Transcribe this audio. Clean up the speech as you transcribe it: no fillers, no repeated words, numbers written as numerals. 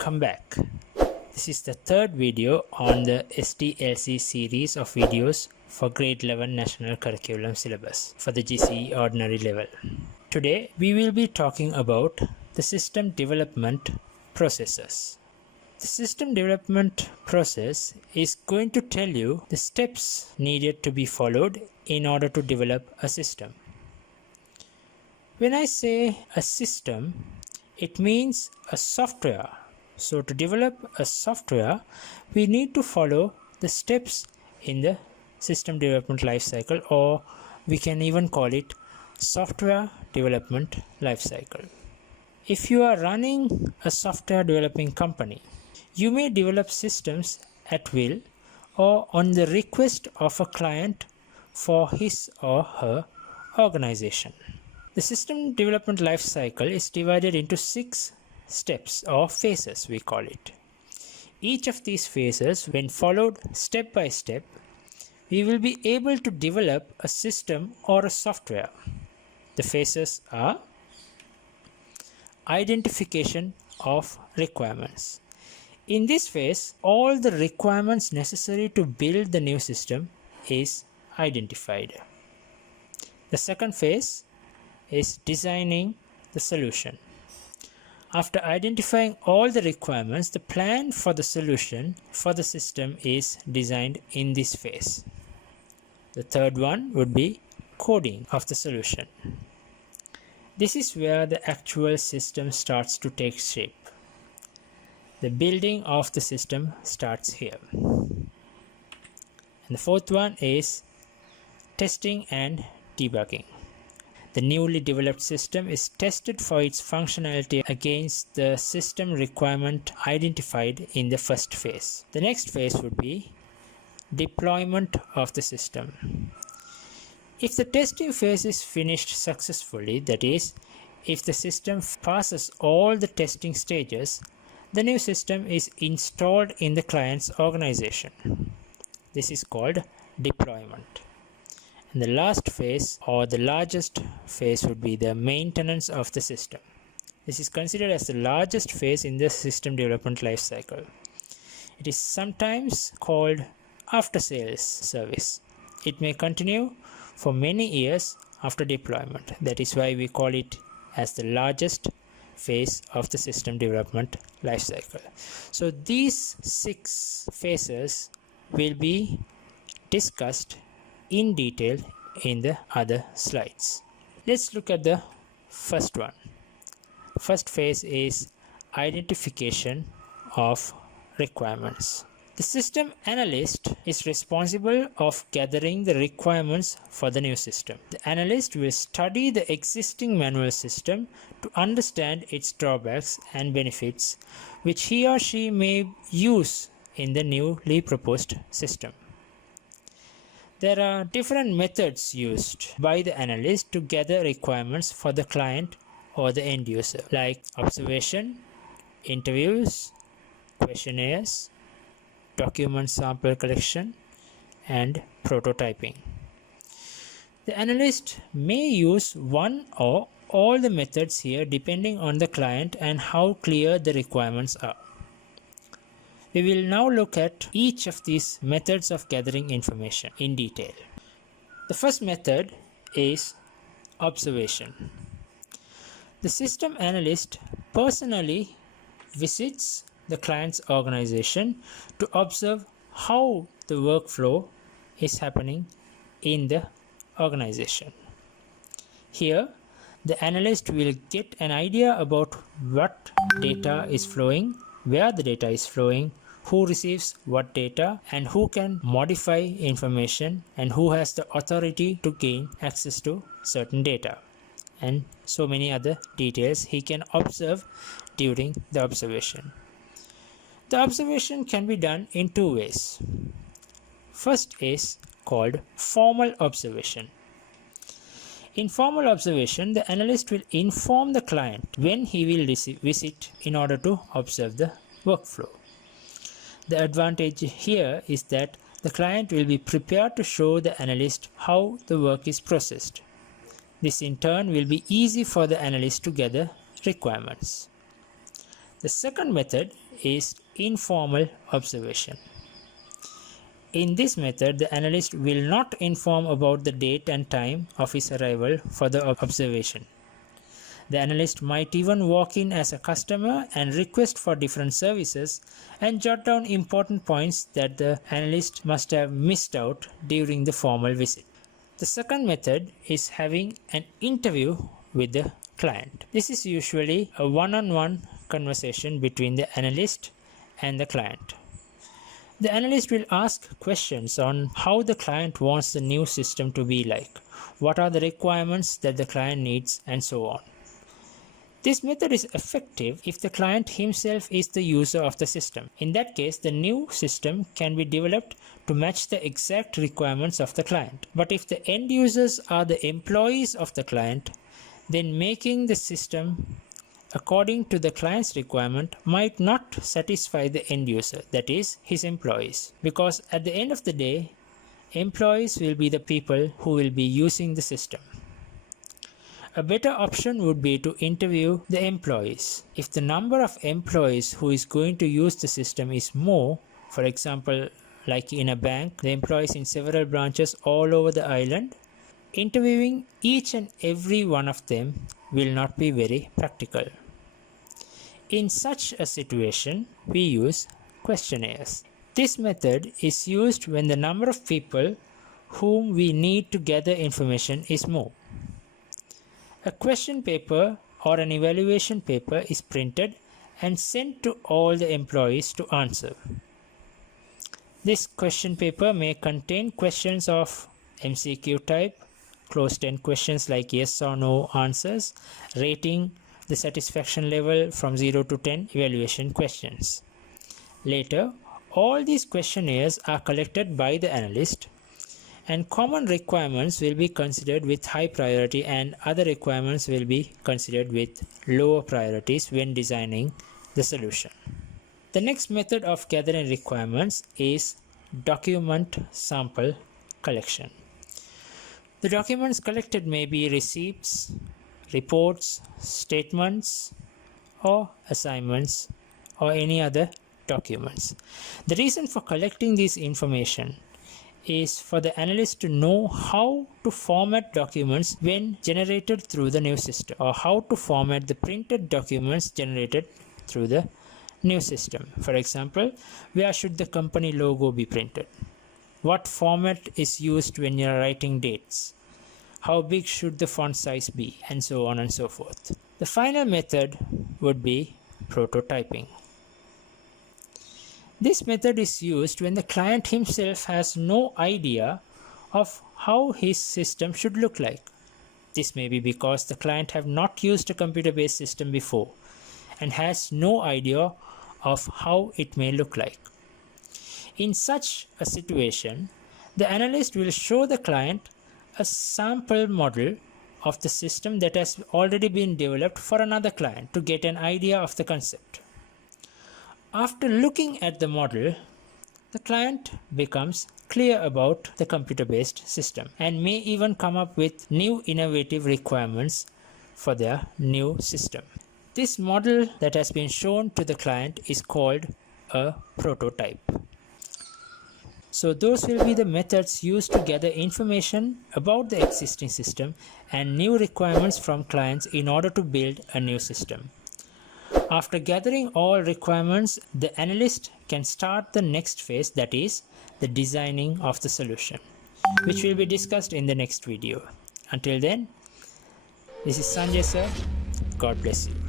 Welcome back. This is the third video on the SDLC series of videos for grade 11 National Curriculum Syllabus for the GCE ordinary level. Today we will be talking about the system development processes. The system development process is going to tell you the steps needed to be followed in order to develop a system. When I say a system, it means a software. So to develop a software, we need to follow the steps in the system development lifecycle, or we can even call it software development lifecycle. If you are running a software developing company, you may develop systems at will or on the request of a client for his or her organization. The system development lifecycle is divided into 6 steps or phases, we call it. Each of these phases, when followed step by step, we will be able to develop a system or a software. The phases are identification of requirements. In this phase, all the requirements necessary to build the new system is identified. The second phase is designing the solution. After identifying all the requirements, the plan for the solution for the system is designed in this phase. The third one would be coding of the solution. This is where the actual system starts to take shape. The building of the system starts here. And the fourth one is testing and debugging. The newly developed system is tested for its functionality against the system requirement identified in the first phase. The next phase would be deployment of the system. If the testing phase is finished successfully, that is, if the system passes all the testing stages, the new system is installed in the client's organization. This is called deployment. And the last phase, or the largest phase, would be the maintenance of the system. This is considered as the largest phase in the system development lifecycle. It is sometimes called after-sales service. It may continue for many years after deployment. That is why we call it as the largest phase of the system development lifecycle. So these 6 phases will be discussed in detail in the other slides. Let's look at the first one. First phase is identification of requirements. The system analyst is responsible of gathering the requirements for the new system. The analyst will study the existing manual system to understand its drawbacks and benefits, which he or she may use in the newly proposed system. There are different methods used by the analyst to gather requirements for the client or the end user, like observation, interviews, questionnaires, document sample collection, and prototyping. The analyst may use one or all the methods here depending on the client and how clear the requirements are. We will now look at each of these methods of gathering information in detail. The first method is observation. The system analyst personally visits the client's organization to observe how the workflow is happening in the organization. Here, the analyst will get an idea about what data is flowing, where the data is flowing, who receives what data, and who can modify information, and who has the authority to gain access to certain data, and so many other details he can observe during the observation. The observation can be done in 2 ways. First is called formal observation. In formal observation, the analyst will inform the client when he will visit in order to observe the workflow. The advantage here is that the client will be prepared to show the analyst how the work is processed. This in turn will be easy for the analyst to gather requirements. The second method is informal observation. In this method, the analyst will not inform about the date and time of his arrival for the observation. The analyst might even walk in as a customer and request for different services and jot down important points that the analyst must have missed out during the formal visit. The second method is having an interview with the client. This is usually a one-on-one conversation between the analyst and the client. The analyst will ask questions on how the client wants the new system to be like, what are the requirements that the client needs, and so on. This method is effective if the client himself is the user of the system. In that case, the new system can be developed to match the exact requirements of the client. But if the end users are the employees of the client, then making the system according to the client's requirement might not satisfy the end user, that is, his employees. Because at the end of the day, employees will be the people who will be using the system. A better option would be to interview the employees. If the number of employees who is going to use the system is more, for example, like in a bank, the employees in several branches all over the island, interviewing each and every one of them will not be very practical. In such a situation, we use questionnaires. This method is used when the number of people whom we need to gather information is more. A question paper or an evaluation paper is printed and sent to all the employees to answer. This question paper may contain questions of MCQ type, closed-end questions like yes or no answers, rating the satisfaction level from 0 to 10 evaluation questions. Later, all these questionnaires are collected by the analyst, and common requirements will be considered with high priority and other requirements will be considered with lower priorities when designing the solution. The next method of gathering requirements is document sample collection. The documents collected may be receipts, reports, statements, or assignments, or any other documents. The reason for collecting this information is for the analyst to know how to format documents when generated through the new system, or how to format the printed documents generated through the new system. For example, where should the company logo be printed? What format is used when you are writing dates? How big should the font size be? And so on and so forth. The final method would be prototyping. This method is used when the client himself has no idea of how his system should look like. This may be because the client have not used a computer-based system before and has no idea of how it may look like. In such a situation, the analyst will show the client a sample model of the system that has already been developed for another client to get an idea of the concept. After looking at the model, the client becomes clear about the computer-based system and may even come up with new innovative requirements for their new system. This model that has been shown to the client is called a prototype. So those will be the methods used to gather information about the existing system and new requirements from clients in order to build a new system. After gathering all requirements, the analyst can start the next phase, that is, the designing of the solution, which will be discussed in the next video. Until then, this is Sanjay sir. God bless you.